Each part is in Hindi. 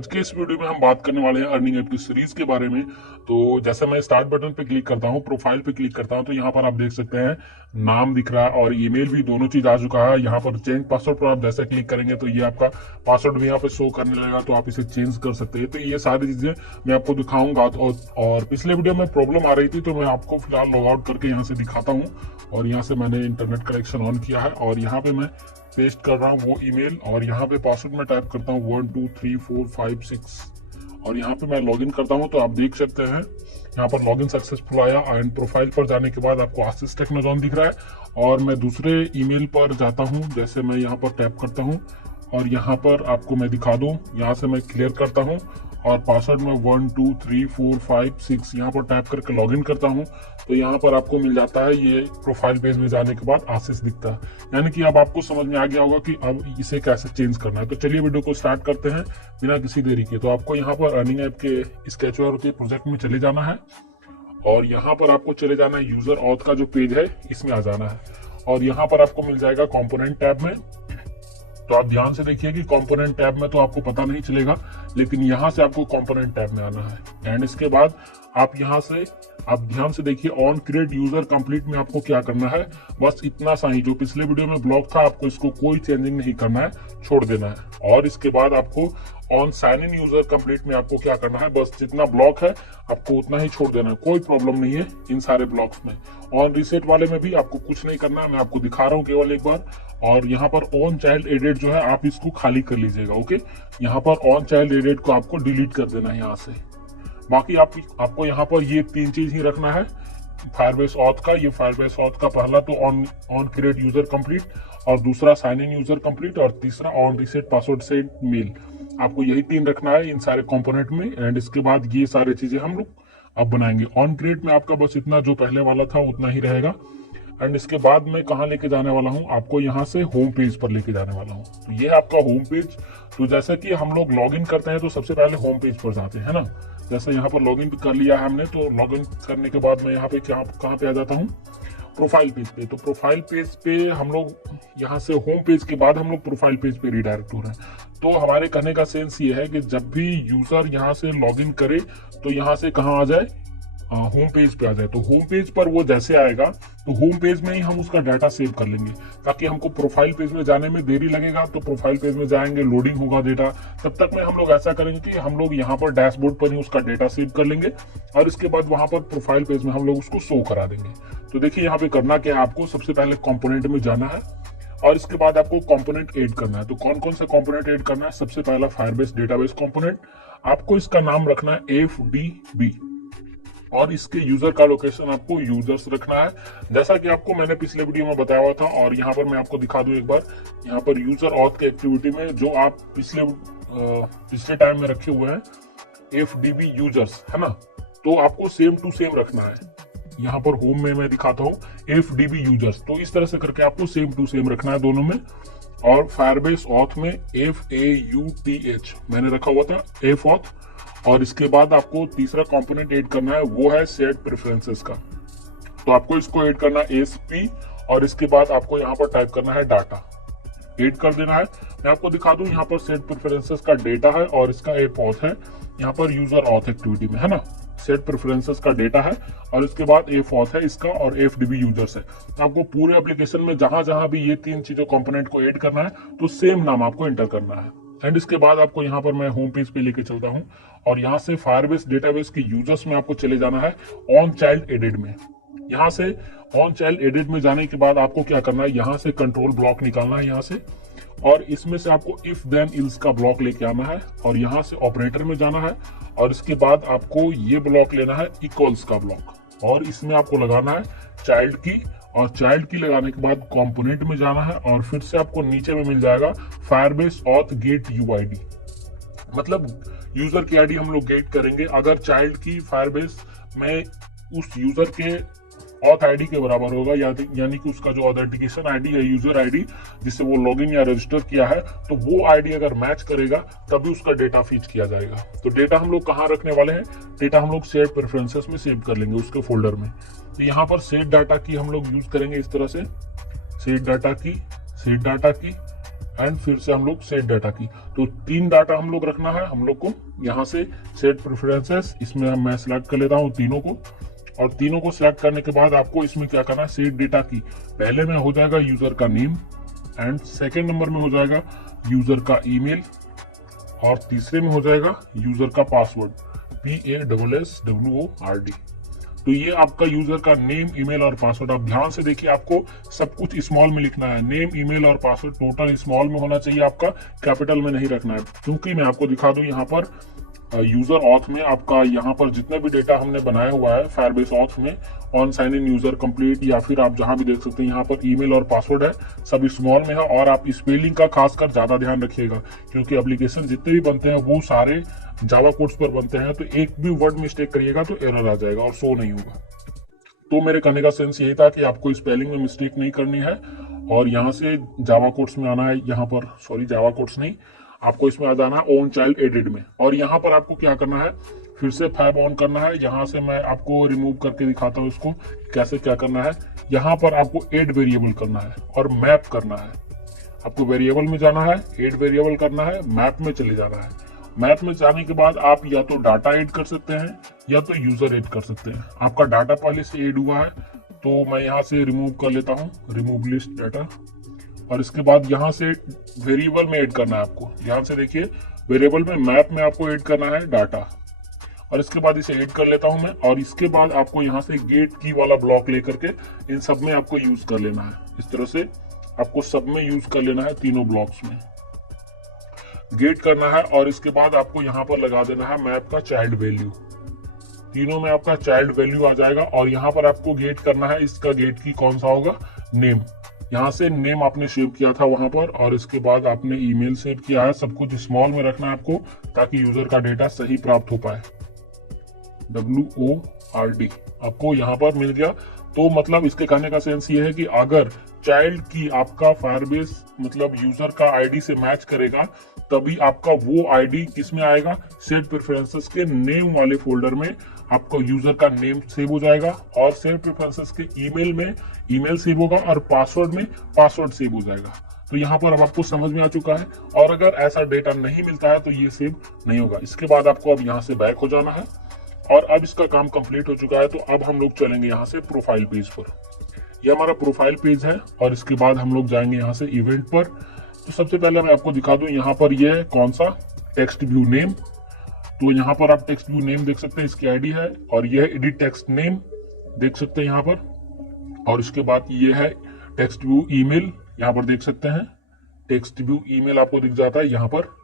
आज के इस वीडियो में हम बात करने वाले हैं अर्निंग ऐप की सीरीज के बारे में। तो जैसे मैं स्टार्ट बटन पे क्लिक करता हूँ, प्रोफाइल पे क्लिक करता हूँ, तो यहाँ पर आप देख सकते हैं नाम दिख रहा है और ईमेल भी, दोनों चीज आ चुका है। यहाँ पर चेंज पासवर्ड पर आप जैसे क्लिक करेंगे तो ये आपका पासवर्ड भी यहाँ पे शो करने लगेगा, तो आप इसे चेंज कर सकते हैं। तो ये सारी चीजें मैं आपको दिखाऊंगा। और पिछले वीडियो में प्रॉब्लम आ रही थी, तो मैं आपको फिलहाल लॉग आउट करके यहाँ से दिखाता हूँ। और यहाँ से मैंने इंटरनेट कनेक्शन ऑन किया है और यहाँ पे मैं पेस्ट कर रहा हूँ वो ईमेल और यहाँ पे पासवर्ड में टाइप करता हूँ 1 2 3 4 5 6 और यहाँ पे मैं लॉगिन करता हूँ। तो आप देख सकते हैं यहाँ पर लॉगिन सक्सेसफुल आया एंड प्रोफाइल पर जाने के बाद आपको आशीष टेक्नोजॉन दिख रहा है। और मैं दूसरे ईमेल पर जाता हूँ, जैसे मैं यहाँ पर टैप करता हूँ और यहाँ पर आपको मैं दिखा दूँ, यहाँ से मैं क्लियर करता हूँ और पासवर्ड में 1 2 3 4 5 6 यहाँ पर टाइप करके लॉगिन करता हूँ। तो यहाँ पर आपको मिल जाता है, ये प्रोफाइल पेज में जाने के बाद आशीष दिखता है। यानी कि अब आपको समझ में आ गया होगा कि अब इसे कैसे चेंज करना है। तो चलिए वीडियो को स्टार्ट करते हैं बिना किसी देरी के। तो आपको यहाँ पर अर्निंग ऐप के स्केचर के प्रोजेक्ट में चले जाना है और यहाँ पर आपको चले जाना है यूजर ऑथ का जो पेज है, इसमें आ जाना है और यहाँ पर आपको मिल जाएगा कंपोनेंट टैब में। तो आप ध्यान से देखिए कि कंपोनेंट टैब में तो आपको पता नहीं चलेगा, लेकिन यहाँ से आपको कंपोनेंट टैब में आना है एंड इसके बाद आप यहाँ से आप ध्यान से देखिए ऑन क्रिएट यूजर कंप्लीट में आपको क्या करना है, बस इतना सा ही। जो पिछले वीडियो में ब्लॉक था, आपको इसको कोई चेंजिंग नहीं करना है, छोड़ देना है। और इसके बाद आपको on sign in user complete में आपको क्या करना है, बस जितना ब्लॉक है आपको उतना ही छोड़ देना है, कोई प्रॉब्लम नहीं है इन सारे ब्लॉक्स में। ऑन रीसेट वाले में भी आपको कुछ नहीं करना है, मैं आपको दिखा रहा हूँ केवल एक बार। और यहाँ पर ऑन चाइल्ड एडिट जो है आप इसको खाली कर लीजिएगा। ओके, यहाँ पर ऑन चाइल्ड एडिट को आपको डिलीट कर देना है यहाँ से। बाकी आपको यहाँ पर ये तीन चीज ही रखना है फायरबेस ऑथ का। ये फायरबेस ऑथ का पहला तो ऑन क्रिएट यूजर कंप्लीट और दूसरा साइन इन यूजर कंप्लीट और तीसरा ऑन रीसेट पासवर्ड से मेल। आपको यही तीन रखना है इन सारे कंपोनेंट में एंड इसके बाद ये सारी चीजें हम लोग अब बनाएंगे। ऑन क्रिएट में आपका बस इतना जो पहले वाला था उतना ही रहेगा एंड इसके बाद मैं कहाँ लेके जाने वाला हूँ, आपको यहाँ से होम पेज पर लेके जाने वाला हूँ। तो ये आपका होम पेज। तो जैसा कि हम लोग लॉगिन करते हैं तो सबसे पहले होम पेज पर जाते हैं ना। जैसे यहाँ पर लॉगिन कर लिया है हमने, तो लॉगिन करने के बाद मैं यहाँ पे कहाँ पे आ जाता हूँ, प्रोफाइल पेज पे। तो प्रोफाइल पेज पे हम लोग यहाँ से होम पेज के बाद हम लोग प्रोफाइल पेज पे रिडायरेक्ट हो रहे हैं। तो हमारे कहने का सेंस ये है कि जब भी यूजर यहाँ से लॉगिन करे तो यहाँ से कहाँ आ जाए, होम पेज पे आ जाए। तो होम पेज पर वो जैसे आएगा तो होम पेज में ही हम उसका डाटा सेव कर लेंगे, ताकि हमको प्रोफाइल पेज में जाने में देरी लगेगा। तो प्रोफाइल पेज में जाएंगे, लोडिंग होगा डेटा, तब तक में हम लोग ऐसा करेंगे कि हम लोग यहाँ पर डैशबोर्ड पर ही उसका डेटा सेव कर लेंगे और इसके बाद वहां पर प्रोफाइल पेज में हम लोग उसको शो करा देंगे। तो देखिए यहाँ पे करना क्या है, आपको सबसे पहले कॉम्पोनेंट में जाना है और इसके बाद आपको कंपोनेंट ऐड करना है। तो कौन कौन सा कंपोनेंट ऐड करना है, सबसे पहला फायरबेस डेटाबेस कंपोनेंट। आपको इसका नाम रखना है FDB और इसके यूजर का लोकेशन आपको यूजर्स रखना है, जैसा कि आपको मैंने पिछले वीडियो में बताया हुआ था। और यहाँ पर मैं आपको दिखा दूं एक बार, यहाँ पर यूजर ऑथ के एक्टिविटी में जो आप पिछले टाइम में रखे हुए हैं FDB यूजर्स, है ना, तो आपको सेम टू सेम रखना है। यहाँ पर होम में मैं दिखाता हूँ FDB यूजर्स, तो इस तरह से करके आपको सेम टू सेम रखना है दोनों में। और फायरबेस ऑथ में FAUTH मैंने रखा हुआ था F ऑथ। और इसके बाद आपको तीसरा कंपोनेंट ऐड करना है, वो है सेट प्रेफरेंसेस का। तो आपको इसको ऐड करना है SP और इसके बाद आपको यहाँ पर टाइप करना है डाटा, ऐड कर देना है। मैं आपको दिखा दूं, यहाँ पर सेट प्रेफरेंसेस का डेटा है और इसका F ऑथ है, यहाँ पर यूजर ऑथ एक्टिविटी में, है ना। सेट प्रेफरेंसेस का डेटा है और इसके बाद F ऑथ है इसका और FDB यूजर्स है। तो आपको पूरे एप्लीकेशन में जहां जहां भी ये तीन चीजों कंपोनेंट को ऐड करना है तो सेम नाम आपको एंटर करना है। एंड इसके बाद आपको यहाँ पर मैं होम पेज पे लेके चलता हूँ और यहाँ से फायरबेस डेटाबेस के यूजर्स में आपको चले जाना है ऑन चाइल्ड एडिट में। यहाँ से ऑन चाइल्ड एडिट में जाने के बाद आपको क्या करना है, यहाँ से कंट्रोल ब्लॉक निकालना है यहाँ से और इसमें से आपको इफ देन इल्स का ब्लॉक लेके आना है और यहाँ से ऑपरेटर में जाना है और इसके बाद आपको ये ब्लॉक लेना है इक्वल्स का ब्लॉक और इसमें आपको लगाना है चाइल्ड की और चाइल्ड की लगाने के बाद कंपोनेंट में जाना है और फिर से आपको नीचे में मिल जाएगा फायरबेस ऑथ गेट UID, मतलब यूजर की आईडी हम लोग गेट करेंगे। अगर चाइल्ड की फायरबेस में उस यूजर के ऑथ आईडी के बराबर होगा, यानी कि उसका जो ऑथेंटिकेशन आईडी है, यूजर आईडी जिससे वो लॉगिन या रजिस्टर किया है, तो वो आईडी अगर मैच करेगा तभी उसका डेटा फीच किया जाएगा। तो डेटा हम लोग कहाँ रखने वाले हैं, डेटा हम लोग सेट प्रेफरेंसेस में सेव कर लेंगे उसके फोल्डर में। तो यहाँ पर सेट डाटा की हम लोग यूज करेंगे इस तरह से, सेट डाटा की एंड फिर से हम लोग सेट डाटा की। तो 3 डाटा हम लोग रखना है हम लोग को यहाँ से। सेट प्रेफरेंसेस, इसमें मैं सिलेक्ट कर लेता हूँ तीनों को, और तीनों को सिलेक्ट करने के बाद आपको इसमें क्या करना है, सेट डेटा की। पहले में हो जाएगा यूजर का नेम, एंड सेकेंड नंबर में हो जाएगा यूजर का ईमेल, और तीसरे में हो जाएगा यूजर का पासवर्ड, PASSWORD। तो ये आपका यूजर का नेम, ईमेल और पासवर्ड। आप ध्यान से देखिए, आपको सब कुछ स्मॉल में लिखना है। नेम, ईमेल और पासवर्ड टोटल स्मॉल में होना चाहिए आपका, कैपिटल में नहीं रखना है। क्योंकि मैं आपको दिखा दूं यहाँ पर यूजर ऑथ में आपका यहाँ पर जितने भी डेटा हमने बनाया हुआ है फायरबेस ऑथ में, on sign in user complete, या फिर आप जहां भी देख सकते हैं यहाँ पर ईमेल और पासवर्ड है, सब स्मॉल में है। और आप स्पेलिंग का खासकर ज्यादा ध्यान रखिएगा, क्योंकि एप्लीकेशन जितने भी बनते हैं वो सारे जावा कोड्स पर बनते हैं। तो एक भी वर्ड मिस्टेक करिएगा तो एरर आ जाएगा और शो नहीं होगा। तो मेरे कहने का सेंस यही था कि आपको स्पेलिंग में मिस्टेक नहीं करनी है, और यहाँ से जावा कोड्स में आना है। यहाँ पर सॉरी, जावा कोड्स नहीं, आपको इसमें आ जाना है ओन चाइल्ड एडिट में। और यहाँ पर आपको क्या करना है, फिर से फैब ऑन करना है। यहाँ से मैं आपको रिमूव करके दिखाता हूँ इसको कैसे क्या करना है। यहाँ पर आपको एड वेरिएबल करना है और मैप करना है। आपको वेरिएबल में जाना है, एड वेरिएबल करना है, मैप में चले जाना है। मैप में जाने के बाद आप या तो डाटा ऐड कर सकते हैं या तो यूजर ऐड कर सकते हैं। आपका डाटा पहले से ऐड हुआ है, तो मैं यहाँ से रिमूव कर लेता हूँ, रिमूव लिस्ट डाटा। और इसके बाद यहाँ से वेरिएबल में ऐड करना है आपको। ध्यान से देखिए, वेरिएबल में मैप में आपको ऐड करना है डाटा, और इसके बाद इसे ऐड कर लेता हूं मैं। और इसके बाद आपको यहाँ से गेट की वाला ब्लॉक लेकर के इन सब में आपको यूज कर लेना है। इस तरह से आपको सब में यूज कर लेना है, तीनों ब्लॉक्स में गेट करना है। और इसके बाद आपको यहाँ पर लगा देना है मैप का चाइल्ड वैल्यू। तीनों में आपका चाइल्ड वैल्यू आ जाएगा। और यहाँ पर आपको गेट करना है, इसका गेट की कौन सा होगा, नेम। यहाँ से नेम आपने सेव किया था वहां पर, और इसके बाद आपने ईमेल सेव किया है। सब कुछ स्मॉल में रखना है आपको, ताकि यूजर का डेटा सही प्राप्त हो पाए। WORD आपको यहाँ पर मिल गया। तो मतलब इसके कहने का सेंस ये है कि अगर चाइल्ड की आपका फायरबेस मतलब यूजर का आईडी से मैच करेगा, तभी आपका वो आईडी किस में आएगा, सेट प्रेफरेंसेस के नेम वाले फोल्डर में आपको यूजर का नेम सेव हो जाएगा, और सेट प्रेफरेंसेस के ईमेल में ईमेल सेव होगा, और पासवर्ड में पासवर्ड सेव हो जाएगा। तो यहाँ पर अब आपको समझ में आ चुका है। और अगर ऐसा डेटा नहीं मिलता है तो ये सेव नहीं होगा। इसके बाद आपको अब यहाँ से बैक हो जाना है, और अब इसका काम कंप्लीट हो चुका है। तो अब हम लोग चलेंगे यहाँ से प्रोफाइल पेज पर। यह हमारा प्रोफाइल पेज है, और इसके बाद हम लोग जाएंगे यहाँ से इवेंट पर। तो सबसे पहले मैं आपको दिखा दूं यहाँ पर यह कौन सा टेक्स्ट व्यू नेम। तो यहाँ पर आप टेक्स्ट व्यू नेम देख सकते हैं, इसकी आईडी है, और यह एडिट टेक्स्ट नेम देख सकते हैं यहाँ पर। और इसके बाद ये है टेक्स्ट व्यू ईमेल, यहाँ पर देख सकते हैं टेक्स्ट व्यू ईमेल आपको दिख जाता है यहाँ पर।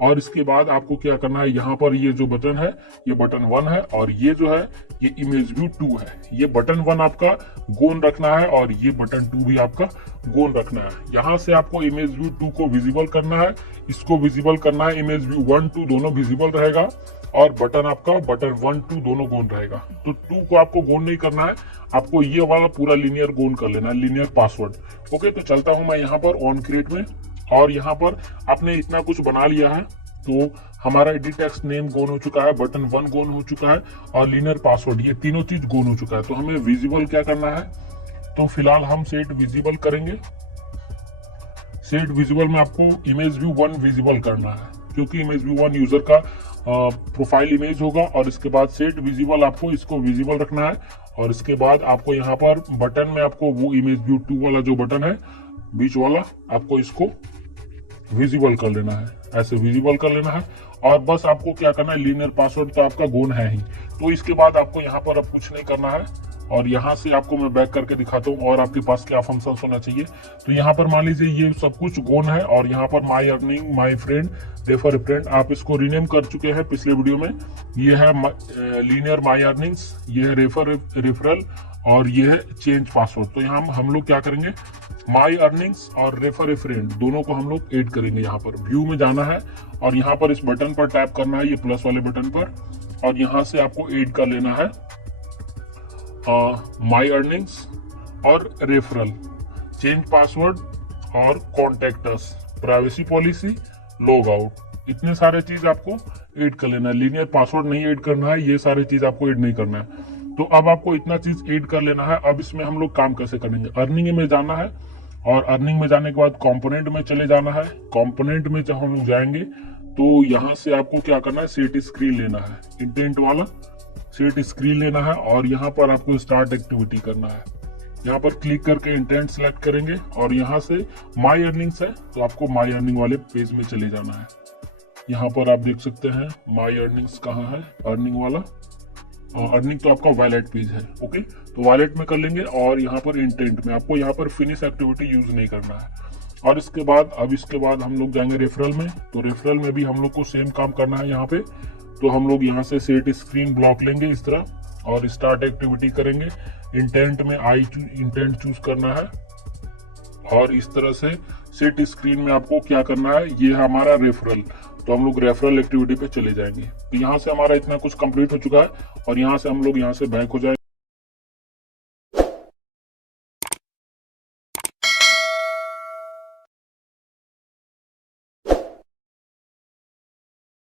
और इसके बाद आपको क्या करना है, यहाँ पर ये जो बटन है ये बटन 1 है, और ये जो है ये इमेज व्यू 2 है। ये बटन 1 आपका गोन रखना है, और ये बटन 2 भी आपका गोन रखना है। यहाँ से आपको इमेज व्यू 2 को विजिबल करना है, इसको विजिबल करना है। इमेज व्यू 1, 2 दोनों विजिबल रहेगा, और बटन आपका बटन 1, 2 दोनों गोन रहेगा। तो 2 को आपको गोन नहीं करना है, आपको ये वाला पूरा लीनियर गोन कर लेना है, लीनियर पासवर्ड। ओके, तो चलता हूं मैं यहाँ पर ऑन क्रिएट में, और यहाँ पर आपने इतना कुछ बना लिया है। तो हमारा एडिट टेक्स्ट नेम गोन हो चुका है, बटन 1 गोन हो चुका है, और लीनियर पासवर्ड ये तीनों चीज गोन हो चुका है। तो हमें विजिबल क्या करना है, तो फिलहाल हम सेट विजिबल करेंगे। सेट विजिबल में आपको इमेज व्यू 1 विजिबल करना है, क्योंकि इमेज व्यू 1 यूजर का प्रोफाइल इमेज होगा। और इसके बाद सेट विजिबल आपको इसको विजिबल रखना है, और इसके बाद आपको यहाँ पर बटन में आपको वो इमेज व्यू 2 वाला जो बटन है बीच वाला, आपको इसको विजिबल कर लेना है, ऐसे विजिबल कर लेना है। और बस आपको क्या करना है, लीनियर पासवर्ड तो आपका गोन है ही। तो इसके बाद आपको यहाँ पर अब कुछ नहीं करना है, और यहाँ से आपको मैं बैक करके दिखाता हूँ और आपके पास क्या फंक्शन होना चाहिए। तो यहाँ पर मान लीजिए ये सब कुछ गोन है, और यहाँ पर माई earning, my friend, refer friend, आप इसको रीनेम कर चुके हैं पिछले वीडियो में। ये है लीनियर माई अर्निंग्स, ये है रेफर रेफरल, और ये है चेंज पासवर्ड। तो यहाँ हम लोग क्या करेंगे, माई अर्निंग्स और रेफर ए फ्रेंड दोनों को हम लोग ऐड करेंगे। यहाँ पर व्यू में जाना है, और यहाँ पर इस बटन पर टैप करना है, ये प्लस वाले बटन पर, और यहाँ से आपको ऐड कर लेना है माई अर्निंग्स और रेफरल, चेंज पासवर्ड और contacts, privacy policy, log out. इतने सारे चीज आपको ऐड कर लेना है। लीनियर पासवर्ड नहीं ऐड करना है, ये सारी चीज आपको ऐड नहीं करना है। तो अब आपको इतना चीज ऐड कर लेना है। अब इसमें हम लोग काम कैसे करेंगे, अर्निंग में जाना है, और अर्निंग में जाने के बाद कंपोनेंट में चले जाना है। कंपोनेंट में जब हम लोग जाएंगे तो यहाँ से आपको क्या करना है, सेट स्क्रीन लेना है, इंटेंट वाला सेट स्क्रीन लेना है और यहाँ पर आपको स्टार्ट एक्टिविटी करना है। यहाँ पर क्लिक करके इंटेंट सेलेक्ट करेंगे और यहाँ से माई अर्निंग्स है तो आपको माई अर्निंग वाले पेज में चले जाना है। यहाँ पर आप देख सकते हैं माई अर्निंग्स कहाँ है, अर्निंग वाला। अर्निंग तो आपका वॉलेट पेज है। ओके, तो वॉलेट में कर लेंगे और यहाँ पर इंटेंट में आपको यहाँ पर फिनिश एक्टिविटी यूज नहीं करना है। और इसके बाद हम लोग जाएंगे रेफरल में। तो रेफरल में भी हम लोग को सेम काम करना है। यहाँ पे तो हम लोग यहाँ से सेट स्क्रीन ब्लॉक लेंगे इस तरह और स्टार्ट एक्टिविटी करेंगे। इंटेंट में इंटेंट चूज करना है और इस तरह से सेट स्क्रीन में आपको क्या करना है, ये है हमारा रेफरल। तो हम लोग रेफरल एक्टिविटी पे चले जाएंगे। तो यहाँ से हमारा इतना कुछ कंप्लीट हो चुका है और यहाँ से हम लोग यहाँ से बैक हो जाएंगे।